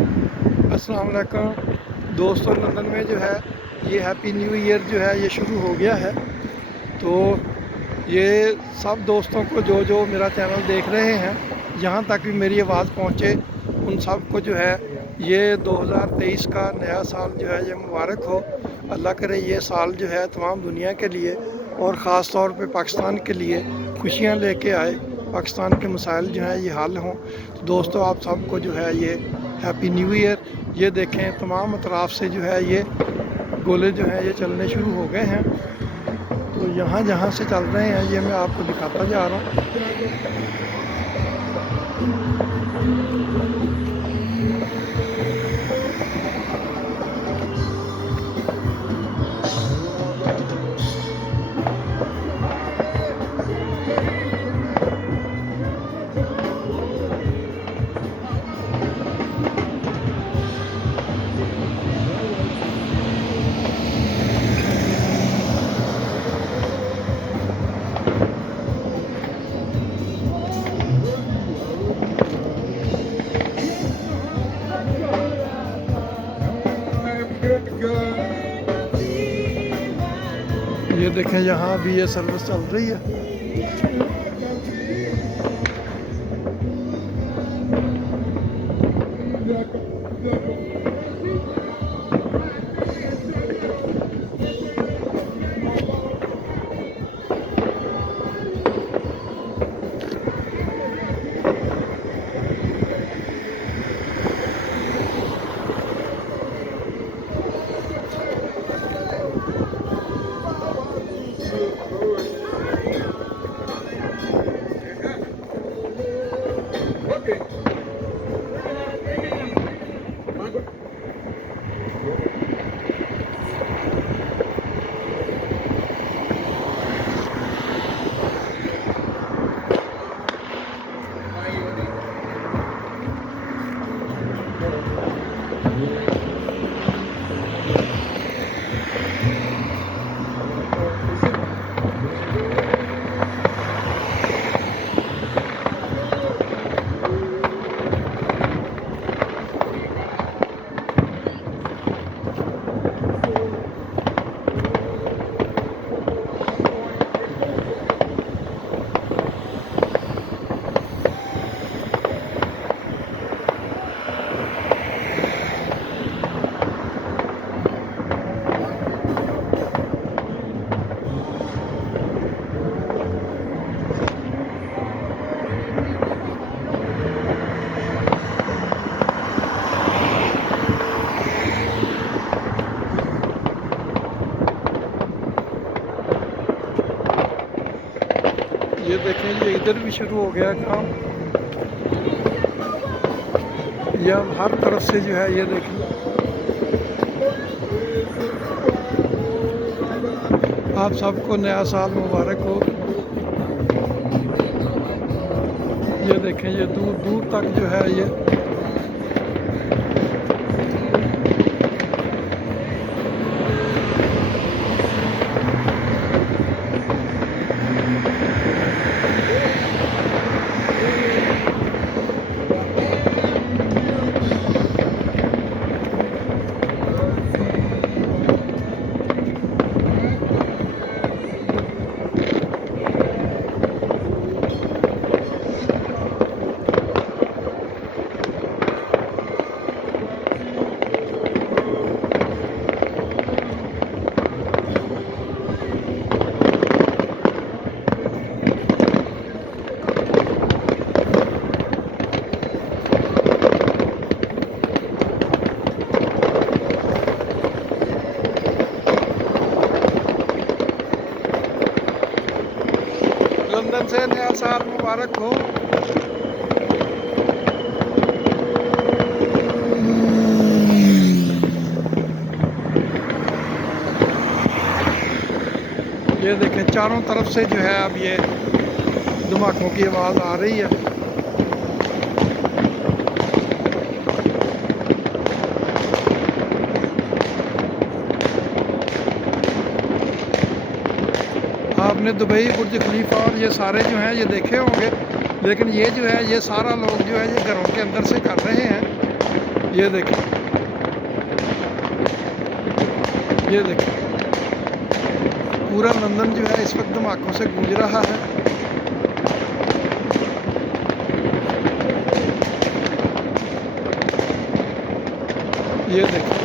अस्सलाम वालेकुम दोस्तों। लंदन में जो है ये हैप्पी न्यू ईयर जो है ये शुरू हो गया है। तो ये सब दोस्तों को जो जो मेरा चैनल देख रहे हैं, यहाँ तक भी मेरी आवाज़ पहुँचे, उन सब को जो है ये 2023 का नया साल जो है ये मुबारक हो। अल्लाह करे ये साल जो है तमाम दुनिया के लिए और ख़ास तौर पे पाकिस्तान के लिए खुशियाँ लेके आए, पाकिस्तान के मसाइल जो है ये हल हों। तो दोस्तों आप सबको जो है ये हैप्पी न्यू ईयर। ये देखें तमाम अतराफ़ से जो है ये गोले जो हैं ये चलने शुरू हो गए हैं। तो यहाँ जहाँ से चल रहे हैं ये मैं आपको दिखाता जा रहा हूँ। ये देखें यहाँ भी ये सर्विस चल रही है। ये देखें ये इधर भी शुरू हो गया काम। ये अब हर तरफ से जो है ये देखें आप सबको नया साल मुबारक हो। ये देखें ये दूर दूर तक जो है ये लंदन से नया साल मुबारक हो। ये देखें चारों तरफ से जो है अब ये धमाकों की आवाज़ आ रही है। आपने दुबई, बुर्ज खलीफा और ये सारे जो हैं ये देखे होंगे, लेकिन ये जो है ये सारा लोग जो है ये घरों के अंदर से कर रहे हैं। ये देखें, ये देखें, पूरा लंदन जो है इस वक्त धमाकों से गूंज रहा है। ये देखें,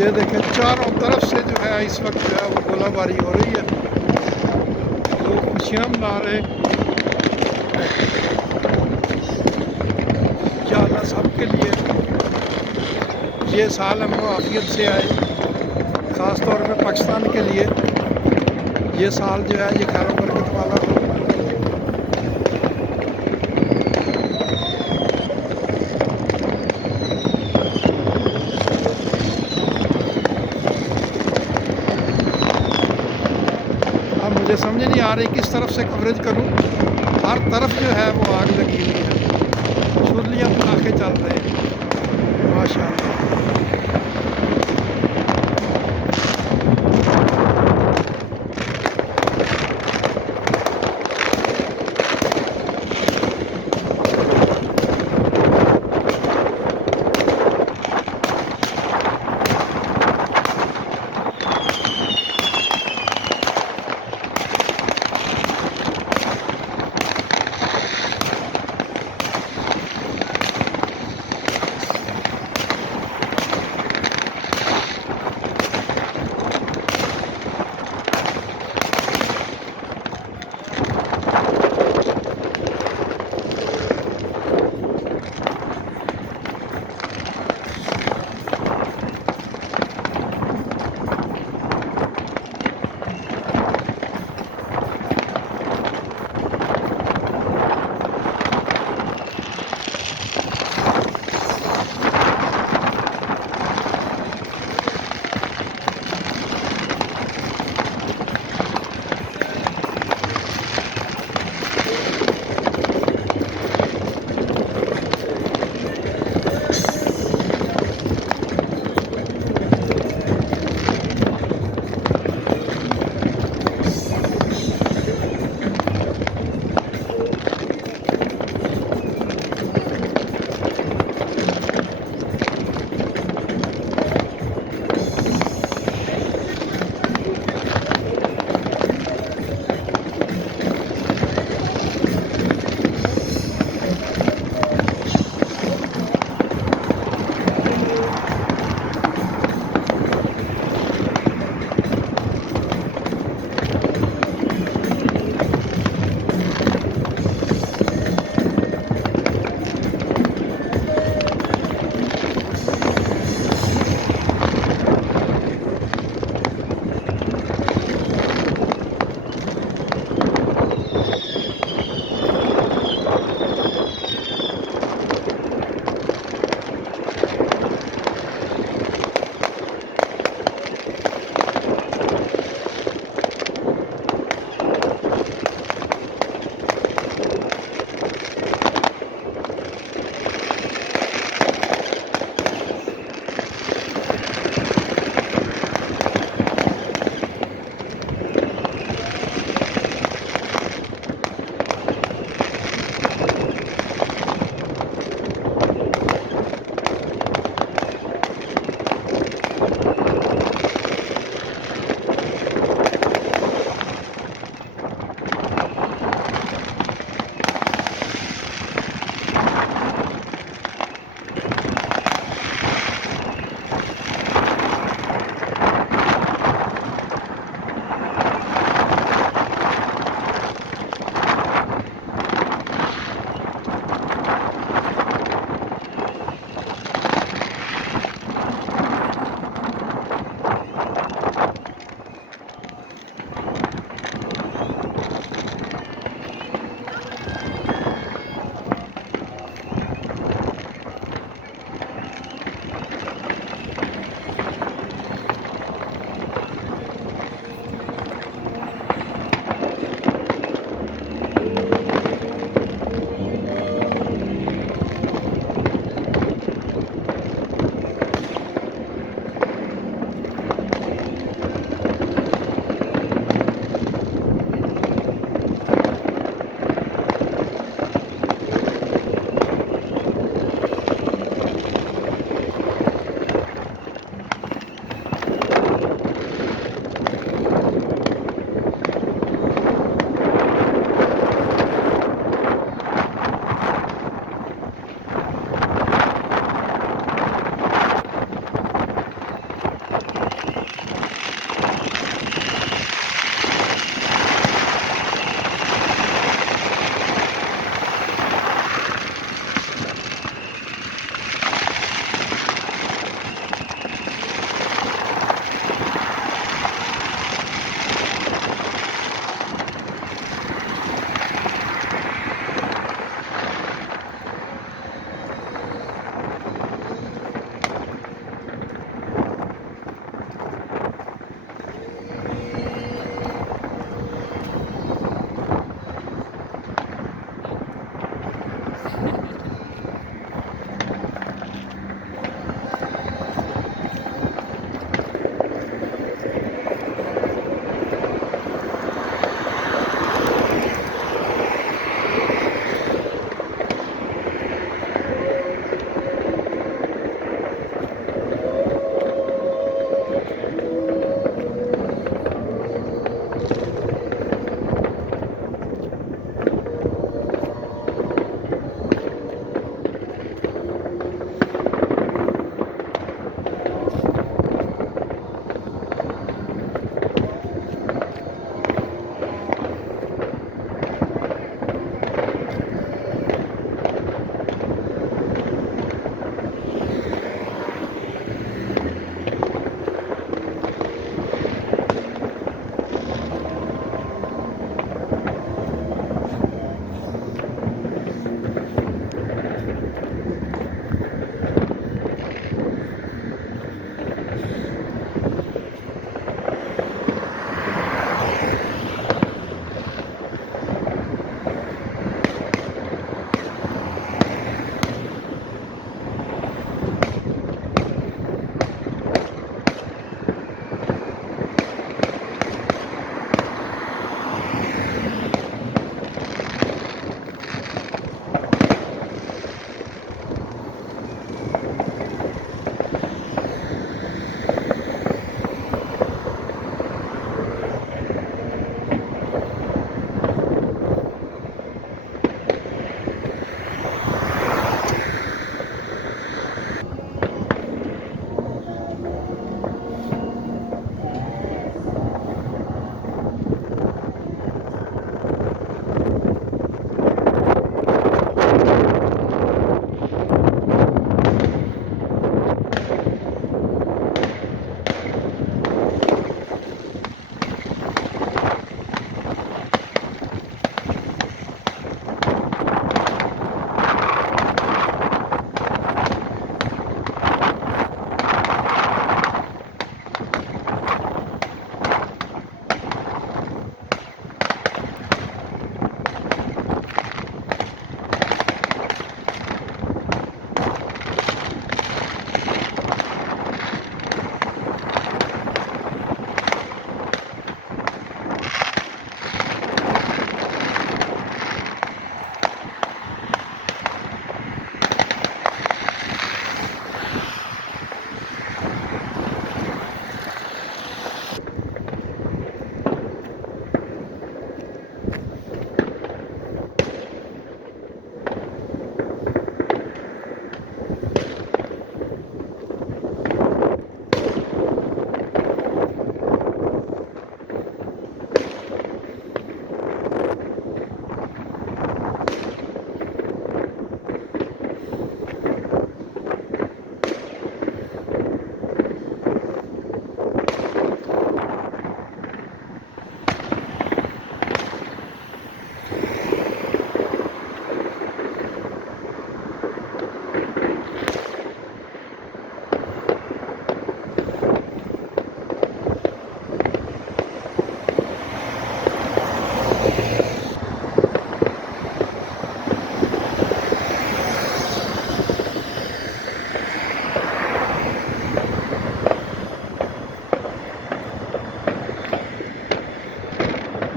ये देखें, चारों तरफ से जो है इस वक्त जो है वो गोलाबारी हो रही है। लोग खुशियाँ मना रहे। या अल्लाह सबके लिए ये साल हम आफियत से आए, ख़ास तौर पे पाकिस्तान के लिए ये साल जो है ये खैर बरकत वाला हो। अब मुझे समझ नहीं आ रही किस तरफ से कवरेज करूं। हर तरफ जो है वो आग लगी हुई है, शुरलियाँ पटाखे चल रहे हैं माशाअल्लाह।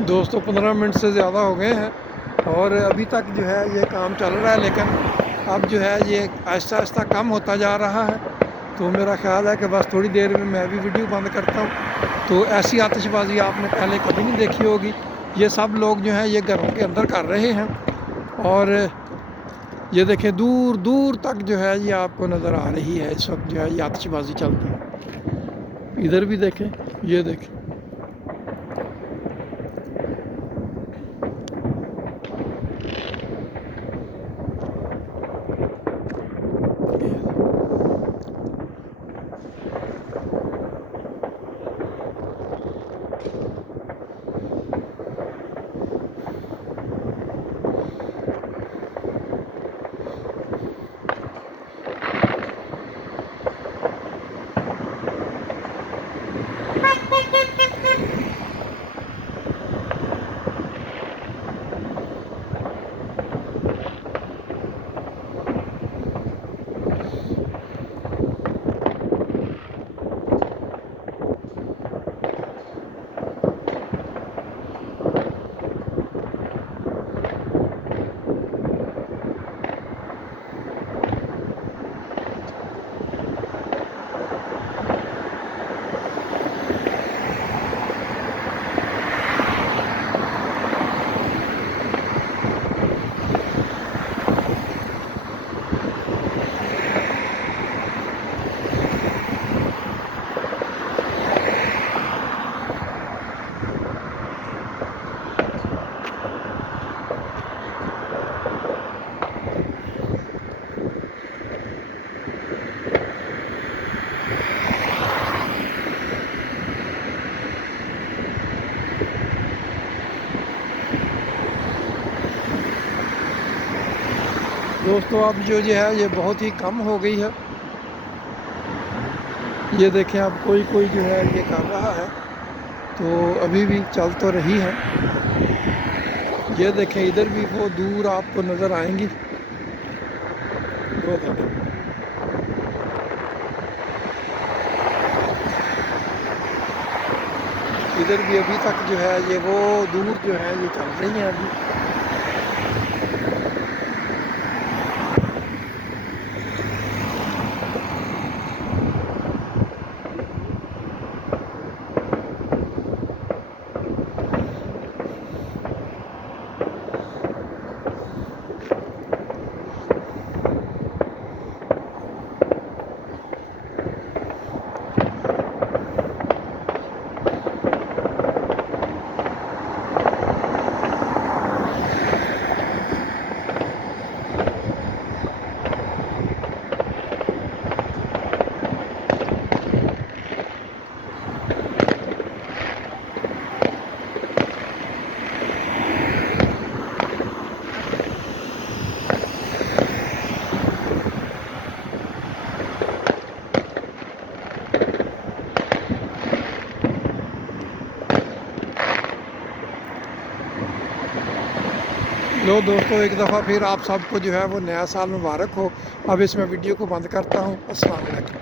दोस्तों 15 मिनट से ज़्यादा हो गए हैं और अभी तक जो है ये काम चल रहा है, लेकिन अब जो है ये आहिस्ता आहिस्ता कम होता जा रहा है। तो मेरा ख़्याल है कि बस थोड़ी देर में मैं भी वीडियो बंद करता हूँ। तो ऐसी आतिशबाज़ी आपने पहले कभी नहीं देखी होगी। ये सब लोग जो हैं ये घरों के अंदर कर रहे हैं और ये देखें दूर दूर तक जो है ये आपको नज़र आ रही है। इस वक्त जो है ये आतिशबाज़ी चलती है। इधर भी देखें, ये देखें। दोस्तों अब जो है ये बहुत ही कम हो गई है। ये देखें अब कोई कोई जो है ये कर रहा है, तो अभी भी चल तो रही है। ये देखें इधर भी वो दूर आपको नज़र आएंगी, वो देखें। इधर भी अभी तक जो है ये वो दूर जो है ये चल रही हैं अभी। लो दोस्तों एक दफ़ा फिर आप सबको जो है वो नया साल मुबारक हो। अब इसमें वीडियो को बंद करता हूँ। अस्सलाम वालेकुम।